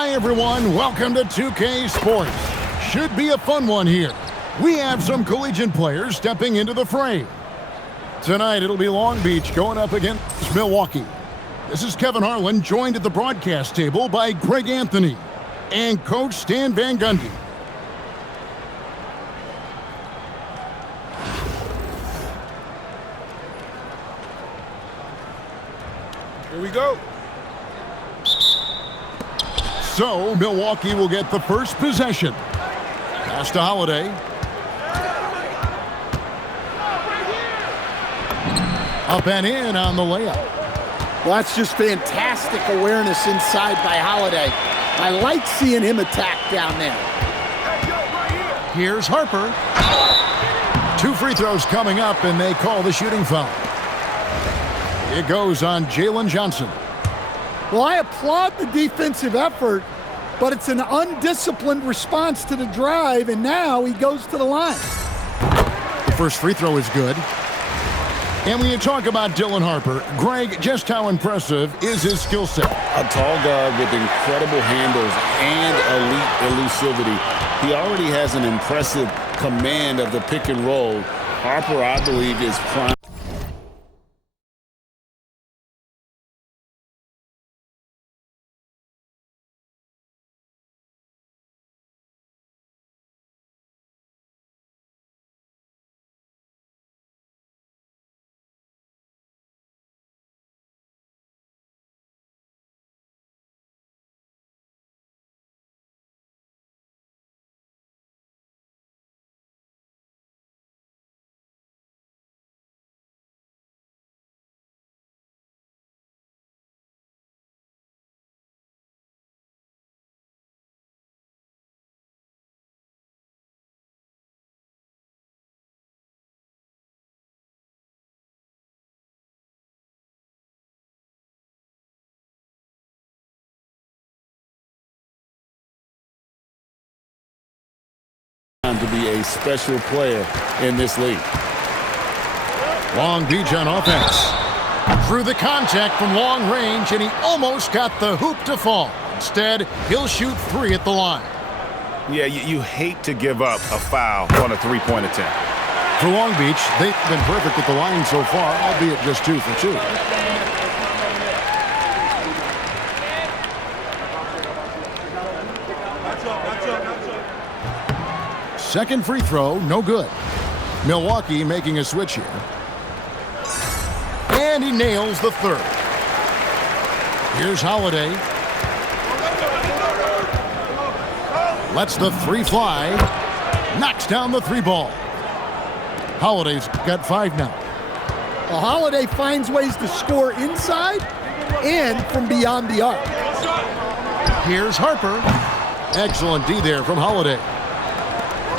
Hi everyone, welcome to 2K Sports. Should be a fun one here. We have some collegiate players stepping into the fray. Tonight it'll be Long Beach going up against Milwaukee. This is Kevin Harlan, joined at the broadcast table by Greg Anthony and Coach Stan Van Gundy. Here we go. So, Milwaukee will get the first possession. Pass to Holiday. Up and in on the layup. Well, that's just fantastic awareness inside by Holiday. I like seeing him attack down there. Here's Harper. 2 free throws coming up, and they call the shooting foul. It goes on Jalen Johnson. Well, I applaud the defensive effort, but it's an undisciplined response to the drive, and now he goes to the line. The first free throw is good. And when you talk about Dylan Harper, Greg, just how impressive is his skill set? A tall guard with incredible handles and elite elusivity. He already has an impressive command of the pick and roll. Harper, I believe, is prime. To be a special player in this league. Long Beach on offense. Through the contact from long range, and he almost got the hoop to fall. Instead, he'll shoot 3 at the line. Yeah, you hate to give up a foul on a three-point attempt. For Long Beach, they've been perfect at the line so far, albeit just 2 for 2. Second free throw, no good. Milwaukee making a switch here. And he nails the third. Here's Holiday. Lets the 3 fly. Knocks down the 3 ball. Holiday's got 5 now. Well, Holiday finds ways to score inside and from beyond the arc. Here's Harper. Excellent D there from Holiday.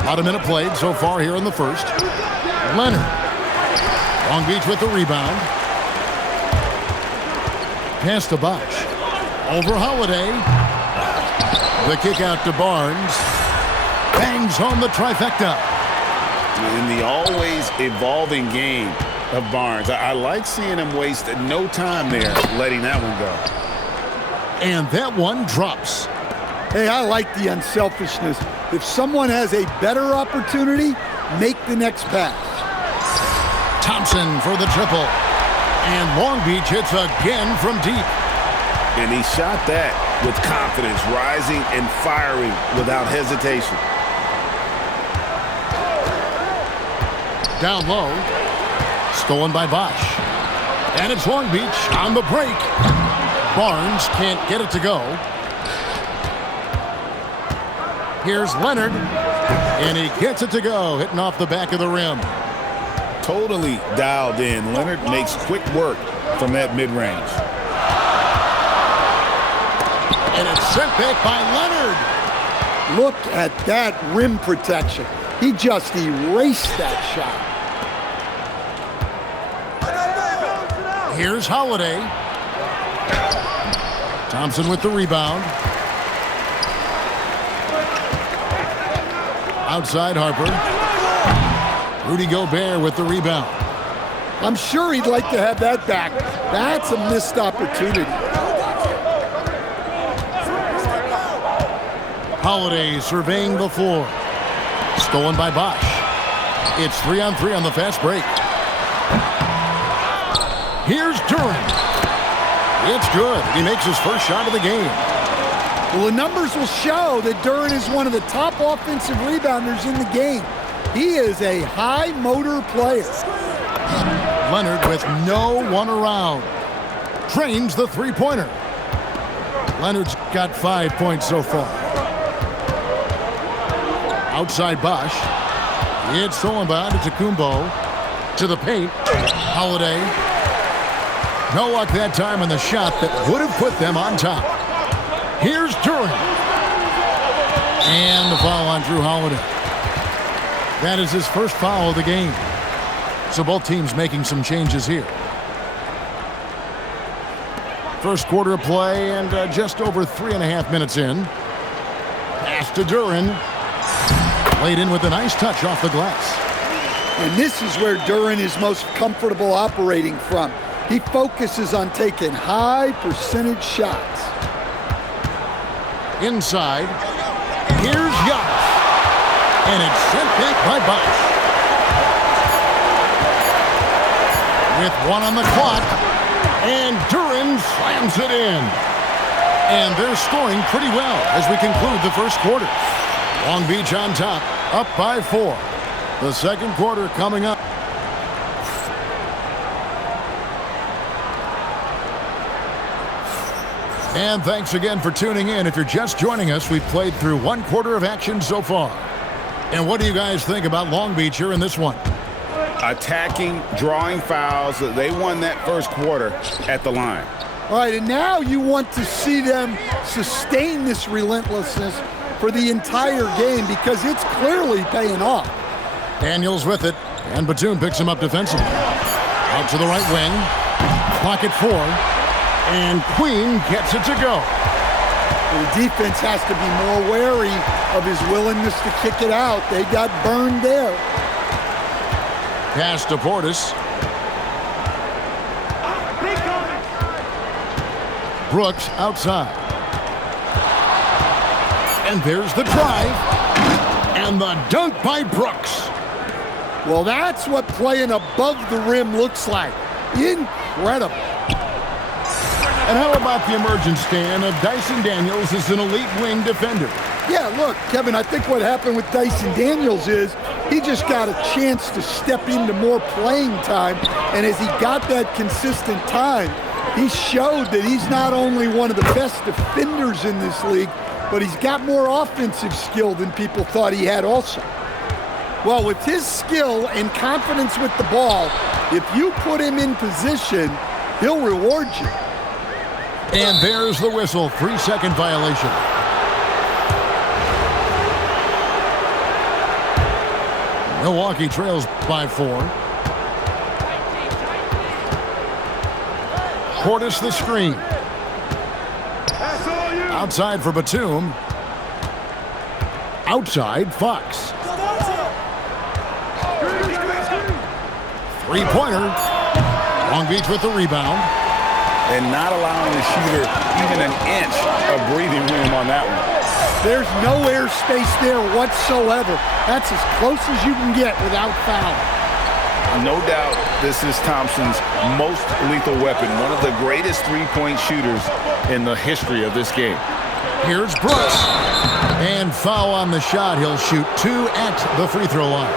About a minute played so far here in the first. Leonard. Long Beach with the rebound. Pass to Bosch. Over Holiday. The kick out to Barnes. Bangs home the trifecta. In the always evolving game of Barnes, I like seeing him waste no time there, letting that one go. And that one drops. Hey, I like the unselfishness. If someone has a better opportunity, make the next pass. Thompson for the triple. And Long Beach hits again from deep. And he shot that with confidence, rising and firing without hesitation. Down low. Stolen by Bosch. And it's Long Beach on the break. Barnes can't get it to go. Here's Leonard, and he gets it to go, hitting off the back of the rim. Totally dialed in. Leonard makes quick work from that mid-range. And it's sent back by Leonard. Look at that rim protection. He just erased that shot. Here's Holiday. Thompson with the rebound. Outside Harper. Rudy Gobert with the rebound. I'm sure he'd like to have that back. That's a missed opportunity. Holiday surveying the floor. Stolen by Bosch. It's 3-on-3 on the fast break. Here's Duren. It's good. He makes his first shot of the game. Well, the numbers will show that Duren is one of the top offensive rebounders in the game. He is a high motor player. Leonard with no one around. Drains the three-pointer. Leonard's got 5 points so far. Outside Bosch. It's stolen by Antetokounmpo. To the paint. Holiday. No luck that time on the shot that would have put them on top. Here's Duren. And the foul on Drew Holiday. That is his first foul of the game. So both teams making some changes here. First quarter of play and just over 3.5 minutes in. Pass to Duren. Laid in with a nice touch off the glass. And this is where Duren is most comfortable operating from. He focuses on taking high percentage shots. Inside. Here's Giannis. And it's sent back by Bosch. With one on the clock. And Duren slams it in. And they're scoring pretty well as we conclude the first quarter. Long Beach on top, up by 4. The second quarter coming up. And thanks again for tuning in. If you're just joining us, we've played through 1 quarter of action so far. And what do you guys think about Long Beach here in this one? Attacking, drawing fouls. They won that first quarter at the line. All right, and now you want to see them sustain this relentlessness for the entire game because it's clearly paying off. Daniels with it, and Batum picks him up defensively. Out to the right wing. Pocket 4. And Queen gets it to go. The defense has to be more wary of his willingness to kick it out. They got burned there. Pass to Portis. Brooks outside. And there's the drive. And the dunk by Brooks. Well, that's what playing above the rim looks like. Incredible. And how about the emergence, Stan, of Dyson Daniels as an elite wing defender? Yeah, look, Kevin, I think what happened with Dyson Daniels is he just got a chance to step into more playing time. And as he got that consistent time, he showed that he's not only one of the best defenders in this league, but he's got more offensive skill than people thought he had also. Well, with his skill and confidence with the ball, if you put him in position, he'll reward you. And there's the whistle, 3-second violation. Milwaukee trails by 4. Portis the screen. Outside for Batum. Outside, Fox. Three-pointer. Long Beach with the rebound. And not allowing the shooter even an inch of breathing room on that one. There's no air space there whatsoever. That's as close as you can get without foul. No doubt this is Thompson's most lethal weapon, one of the greatest three-point shooters in the history of this game. Here's Brooks. And foul on the shot. He'll shoot 2 at the free throw line.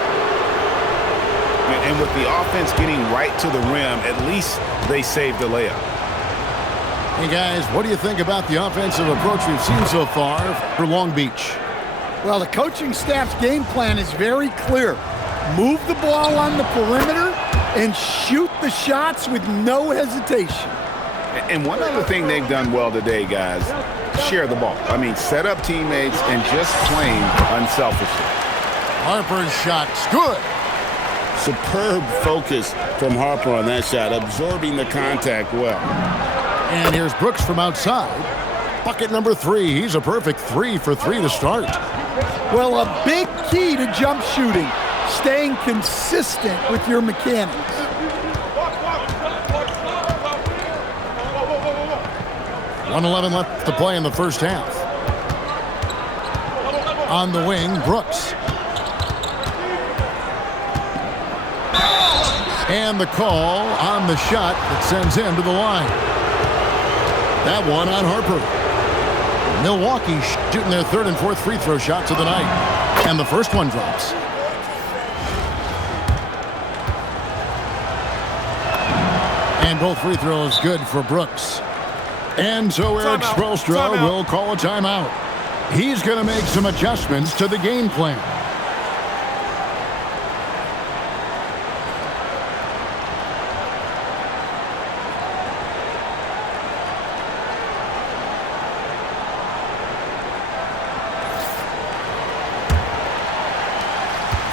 And with the offense getting right to the rim, at least they saved the layup. Hey, guys, what do you think about the offensive approach we've seen so far for Long Beach? Well, the coaching staff's game plan is very clear. Move the ball on the perimeter and shoot the shots with no hesitation. And one other thing they've done well today, guys, share the ball. I mean, set up teammates and just playing unselfishly. Harper's shot's good. Superb focus from Harper on that shot, absorbing the contact well. And here's Brooks from outside. Bucket number 3. He's a perfect 3 for 3 to start. Well, a big key to jump shooting, staying consistent with your mechanics. .111 left to play in the first half. On the wing, Brooks. And the call on the shot that sends him to the line. That one on Harper. Milwaukee shooting their third and fourth free throw shots of the night. And the first one drops. And both free throws good for Brooks. And so Eric Spoelstra will call a timeout. He's going to make some adjustments to the game plan.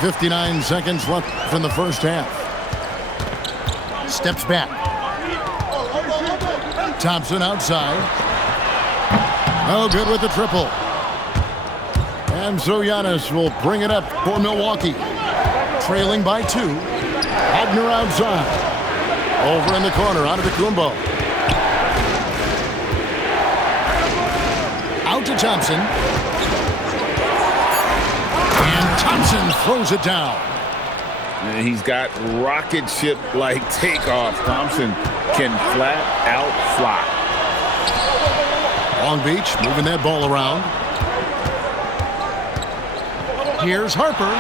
.59 seconds left from the first half. Steps back. Thompson outside. Oh, good with the triple. And so Giannis will bring it up for Milwaukee. Trailing by 2. Wagner outside. Over in the corner, Antetokounmpo. Out to Thompson. And Thompson throws it down. And he's got rocket ship-like takeoff. Thompson can flat out fly. Long Beach moving that ball around. Here's Harper.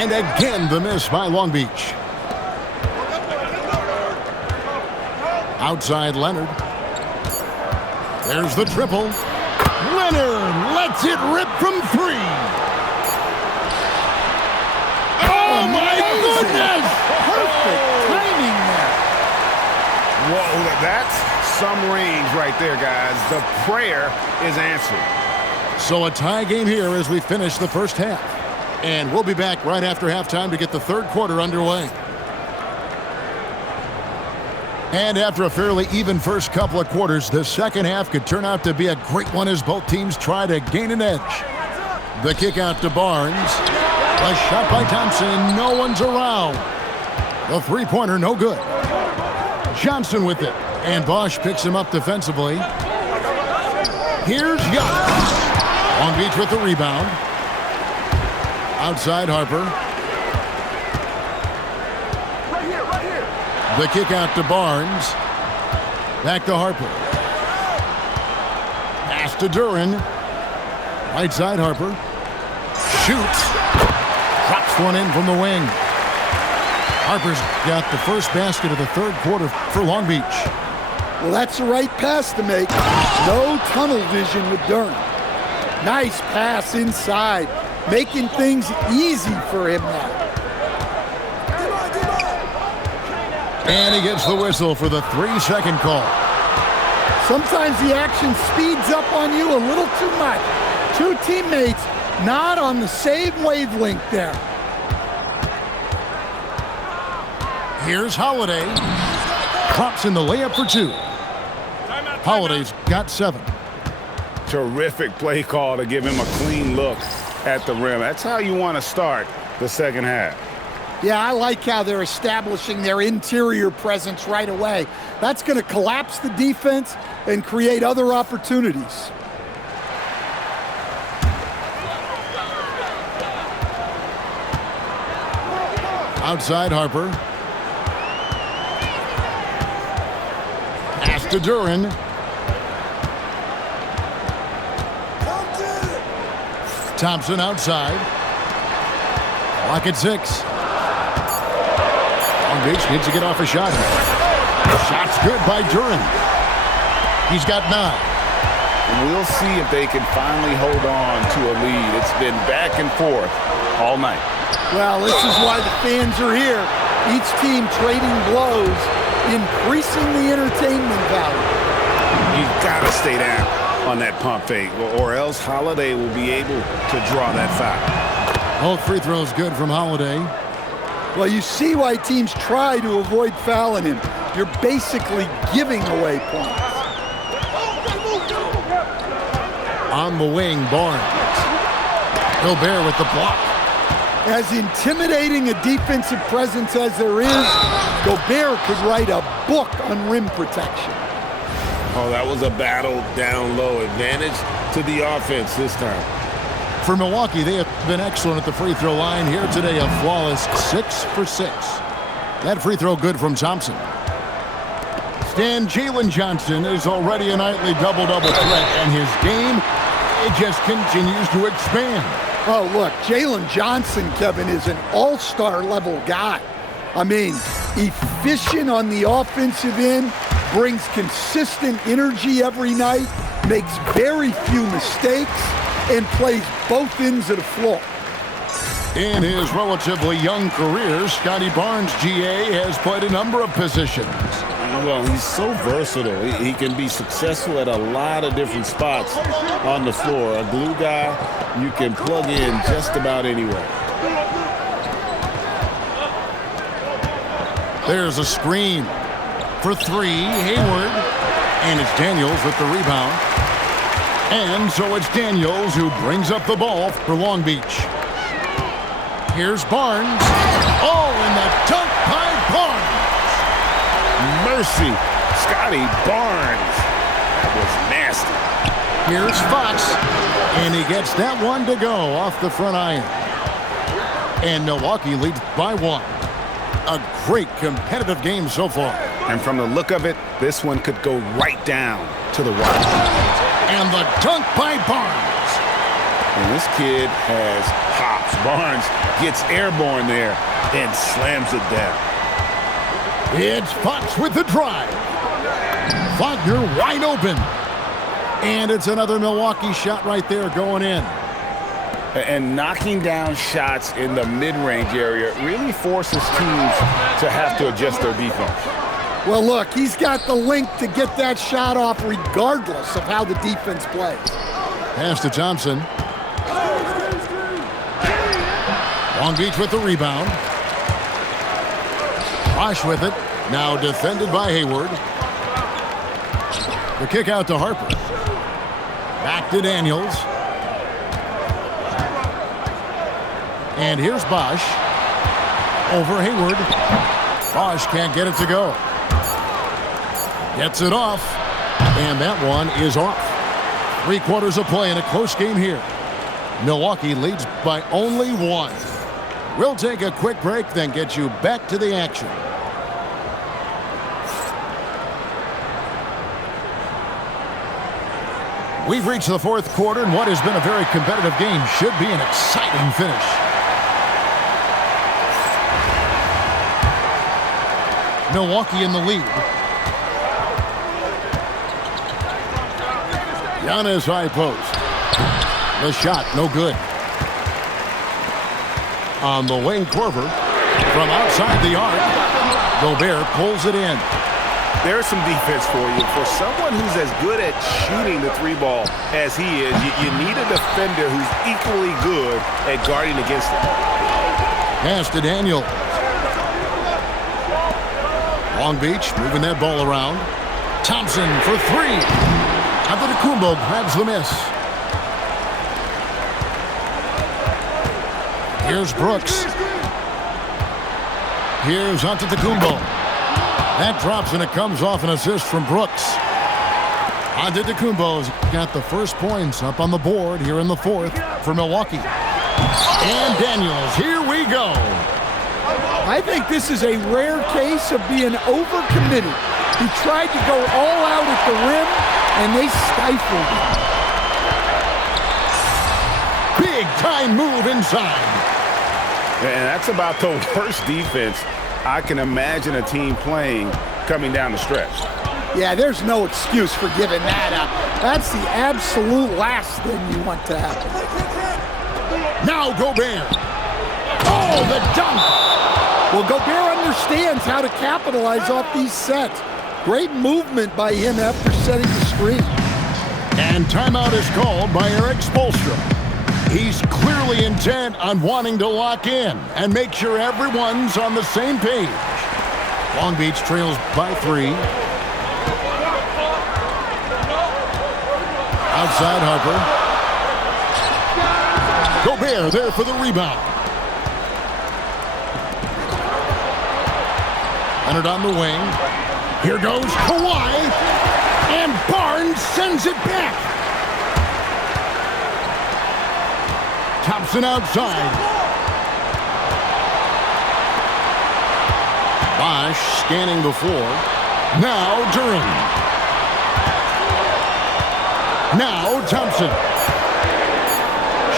And again the miss by Long Beach. Outside Leonard. There's the triple. Leonard lets it rip from 3. Oh my goodness! Perfect timing there. Whoa, that's some range right there, guys. The prayer is answered. So a tie game here as we finish the first half. And we'll be back right after halftime to get the third quarter underway. And after a fairly even first couple of quarters, the second half could turn out to be a great one as both teams try to gain an edge. The kick out to Barnes. A shot by Thompson. No one's around. The three-pointer, no good. Johnson with it. And Bosch picks him up defensively. Here's Giannis. Long Beach with the rebound. Outside Harper. Right here. The kick out to Barnes. Back to Harper. Pass to Duran. Right side Harper. Shoots. Drops one in from the wing. Harper's got the first basket of the third quarter for Long Beach. Well, that's the right pass to make. No tunnel vision with Duran. Nice pass inside, making things easy for him now. And he gets the whistle for the 3-second call. Sometimes the action speeds up on you a little too much. Two teammates not on the same wavelength there. Here's Holiday. Drops in the layup for 2. Holiday's got 7. Terrific play call to give him a clean look at the rim. That's how you want to start the second half. Yeah, I like how they're establishing their interior presence right away. That's going to collapse the defense and create other opportunities. Outside Harper. Pass to Duran. Thompson outside. Lock at 6. Long Beach needs to get off a shot. The shot's good by Duran. He's got 9. We'll see if they can finally hold on to a lead. It's been back and forth all night. Well, this is why the fans are here. Each team trading blows, increasing the entertainment value. You've got to stay down on that pump fake, or else Holiday will be able to draw that foul. Both free throws good from Holiday. Well, you see why teams try to avoid fouling him. You're basically giving away points. On the wing, Barnes. Gobert with the block. As intimidating a defensive presence as there is, Gobert could write a book on rim protection. Oh, that was a battle down low. Advantage to the offense this time. For Milwaukee, they have been excellent at the free throw line here today. A flawless 6 for 6. That free throw good from Thompson. Jalen Johnson is already a nightly double-double threat, and his game, it just continues to expand. Oh, look, Jalen Johnson, Kevin, is an all-star level guy. I mean, efficient on the offensive end, brings consistent energy every night, makes very few mistakes, and plays both ends of the floor. In his relatively young career, Scotty Barnes, GA, has played a number of positions. Well, he's so versatile. He can be successful at a lot of different spots on the floor. A glue guy you can plug in just about anywhere. There's a screen for 3, Hayward, and it's Daniels with the rebound. And so it's Daniels who brings up the ball for Long Beach. Here's Barnes. Oh, and the dunk by Barnes. Mercy, Scotty Barnes. That was nasty. Here's Fox, and he gets that one to go off the front iron. And Milwaukee leads by 1. A great competitive game so far. And from the look of it, this one could go right down to the wire. And the dunk by Barnes. And this kid has hops. Barnes gets airborne there and slams it down. It's Fox with the drive. Wagner wide open. And it's another Milwaukee shot right there going in. And knocking down shots in the mid-range area really forces teams to have to adjust their defense. Well, look, he's got the length to get that shot off regardless of how the defense plays. Pass to Thompson. Long Beach with the rebound. Bosch with it. Now defended by Hayward. The kick out to Harper. Back to Daniels. And here's Bosch. Over Hayward. Bosch can't get it to go. Gets it off. And that one is off. 3 quarters of play in a close game here. Milwaukee leads by only 1. We'll take a quick break, then get you back to the action. We've reached the 4th quarter, and what has been a very competitive game should be an exciting finish. Milwaukee in the lead. Giannis high post. The shot, no good. On the wing, Korver. From outside the arc, Gobert pulls it in. There's some defense for you. For someone who's as good at shooting the 3-ball as he is, you need a defender who's equally good at guarding against him. Pass to Daniel. Long Beach moving that ball around. Thompson for 3. Antetokounmpo grabs the miss. Here's Brooks. Here's Antetokounmpo. That drops and it comes off an assist from Brooks. Antetokounmpo's got the first points up on the board here in the 4th for Milwaukee. And Daniels, here we go. I think this is a rare case of being overcommitted. He tried to go all out at the rim, and they stifled him. Big-time move inside. And that's about the worst defense I can imagine a team playing coming down the stretch. Yeah, there's no excuse for giving that up. That's the absolute last thing you want to happen. Now Gobert. Oh, the dunk. Well, Gobert understands how to capitalize off these sets. Great movement by him after setting the screen. And timeout is called by Eric Spoelstra. He's clearly intent on wanting to lock in and make sure everyone's on the same page. Long Beach trails by 3. Outside Harper. Gobert there for the rebound. Leonard on the wing. Here goes Kawhi. And Barnes sends it back. Thompson outside. Bosch scanning the floor. Now Duran. Now Thompson.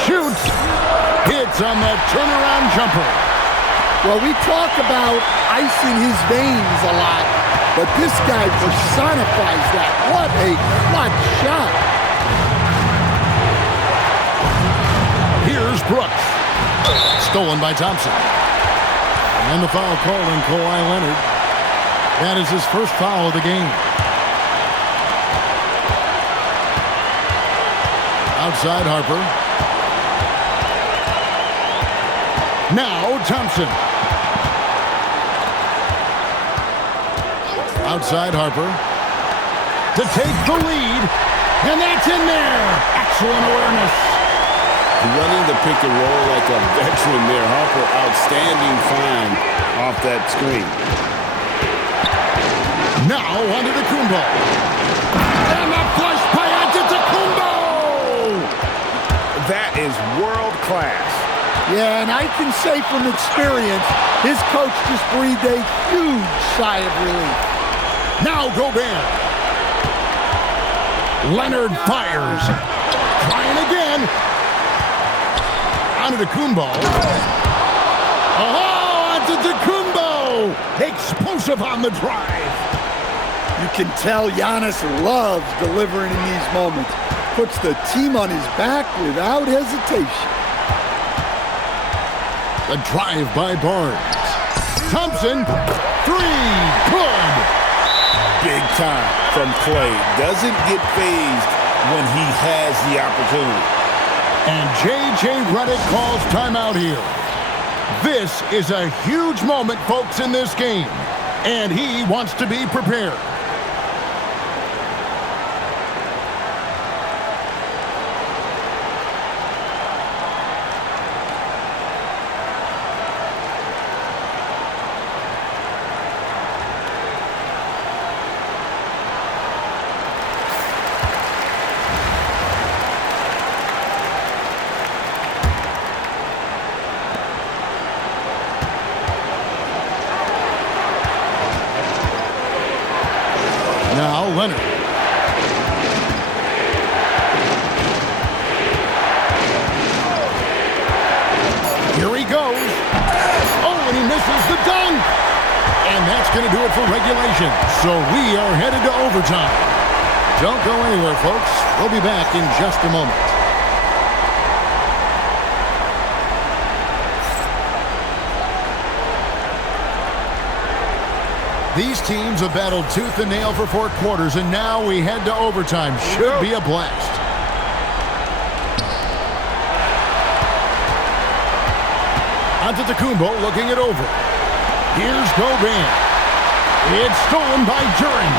Shoots. Hits on that turnaround jumper. Well, we talk about icing his veins a lot, but this guy personifies that. What a clutch shot. Here's Brooks. Stolen by Thompson. And the foul called on Kawhi Leonard. That is his first foul of the game. Outside Harper. Now Thompson. Outside Harper. To take the lead. And that's in there. Excellent awareness. Running the pick and roll like a veteran there. Harper, outstanding find off that screen. Now onto the Kumbo. And the flush by Antetokounmpo! That is world class. Yeah, and I can say from experience, his coach just breathed a huge sigh of relief. Now Gobert. Leonard fires. Trying again. Antetokounmpo. Oh, Antetokounmpo! Explosive on the drive. You can tell Giannis loves delivering in these moments. Puts the team on his back without hesitation. The drive by Barnes. Thompson. Three. Good. Big time from Clay. Doesn't get phased when he has the opportunity. And J.J. Redick calls timeout here. This is a huge moment, folks, in this game. And he wants to be prepared. Now Leonard. Here he goes. Oh, and he misses the dunk. And that's going to do it for regulation. So we are headed to overtime. Don't go anywhere, folks. We'll be back in just a moment. These teams have battled tooth and nail for 4 quarters, and now we head to overtime. Should be a blast. Antetokounmpo looking it over. Here's Gobert. It's stolen by Duran.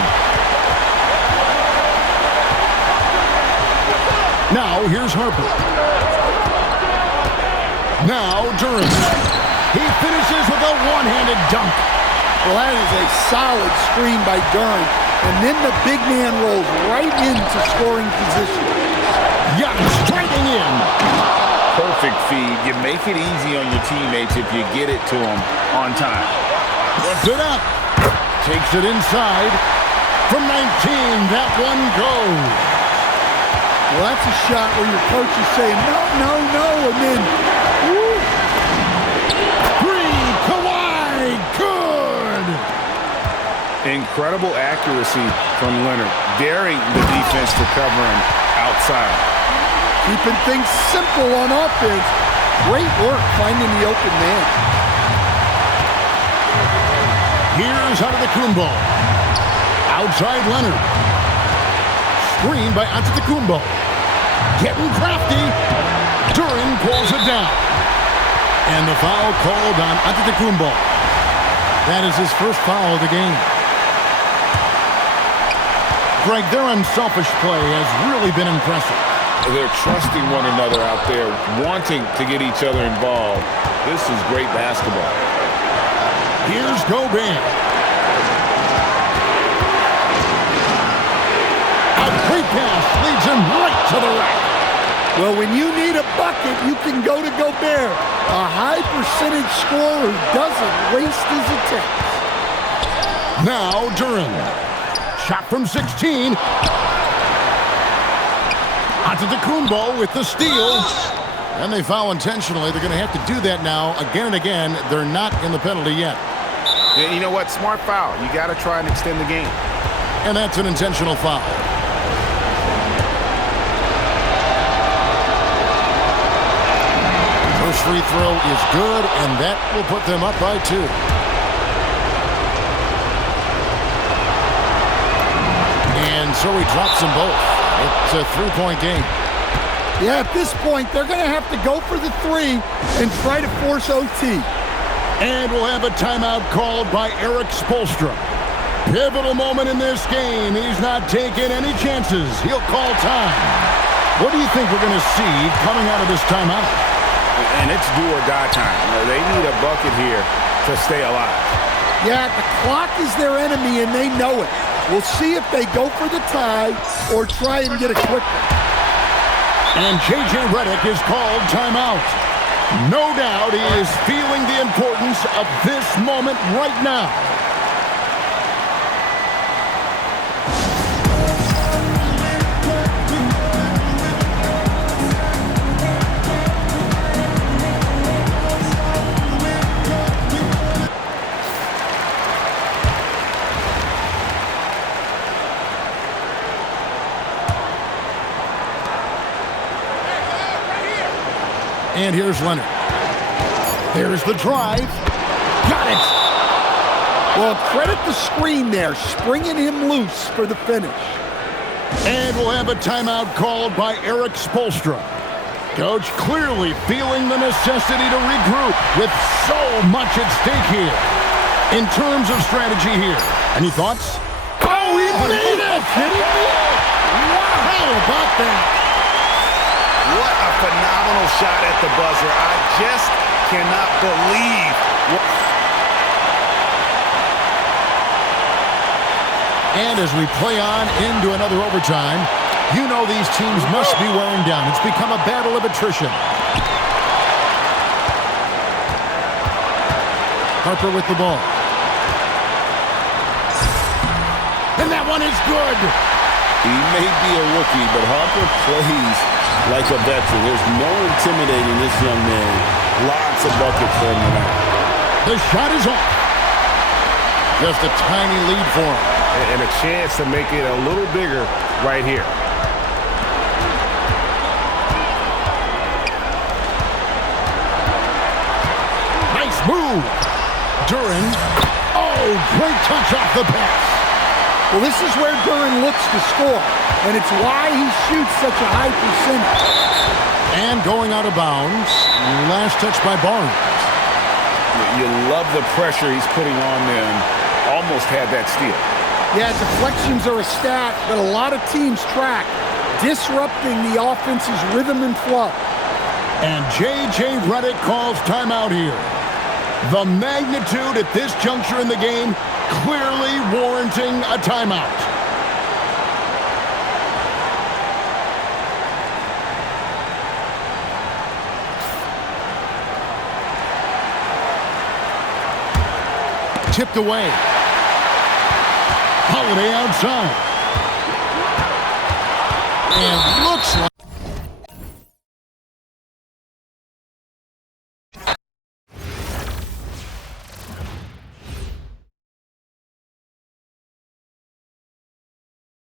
Now here's Harper. Now Duran. He finishes with a one-handed dunk. Well, that is a solid screen by Duran. And then the big man rolls right into scoring position. Giannis striking in. Perfect feed. You make it easy on your teammates if you get it to them on time. Puts it up. Takes it inside. From 19, that one goes. Well, that's a shot where your coach is saying, no, no, no, and then, woo. Three, Kawhi, good. Incredible accuracy from Leonard. Daring the defense to cover him outside. Keeping things simple on offense. Great work finding the open man. Here's Antetokounmpo. Outside Leonard. Screen by Antetokounmpo. Getting crafty. Duran pulls it down. And the foul called on Antetokounmpo. That is his first foul of the game. Greg, their unselfish play has really been impressive. They're trusting one another out there, wanting to get each other involved. This is great basketball. Here's Gobert. A great pass leads him right to the rack. Well, when you need a bucket, you can go to Gobert, a high percentage scorer who doesn't waste his attempts. Now Duran. Shot from 16. Antetokounmpo with the steal. And they foul intentionally. They're going to have to do that now again and again. They're not in the penalty yet. Yeah, you know what? Smart foul. You got to try and extend the game. And that's an intentional foul. First free throw is good, and that will put them up by 2. And so he drops them both. It's a 3-point game. Yeah, at this point, they're going to have to go for the 3 and try to force OT. And we'll have a timeout called by Eric Spoelstra. Pivotal moment in this game. He's not taking any chances. He'll call time. What do you think we're going to see coming out of this timeout? And it's do or die time. They need a bucket here to stay alive. Yeah, the clock is their enemy, and they know it. We'll see if they go for the tie or try and get a quick one. And J.J. Redick is called timeout. No doubt he is feeling the importance of this moment right now. And here's Leonard. There's the drive. Got it! Well, credit the screen there, springing him loose for the finish. And we'll have a timeout called by Eric Spoelstra. Coach clearly feeling the necessity to regroup with so much at stake here. In terms of strategy here, any thoughts? Oh, he made it! Wow, how about that? What a phenomenal shot at the buzzer. I just cannot believe. And as we play on into another overtime, you know these teams must be wearing down. It's become a battle of attrition. Harper with the ball. And that one is good. He may be a rookie, but Harper plays like a veteran. There's no intimidating this young man. Lots of buckets for him tonight. The shot is off. Just a tiny lead for him. And a chance to make it a little bigger right here. Nice move. Duran. Oh, great touch off the pass. Well, this is where Duran looks to score, and it's why he shoots such a high percentage. And going out of bounds, last touch by Barnes. You love the pressure he's putting on them. Almost had that steal. Yeah, deflections are a stat that a lot of teams track, disrupting the offense's rhythm and flow. And J.J. Redick calls timeout here. The magnitude at this juncture in the game clearly warranting a timeout. Tipped away. Holiday outside. And looks like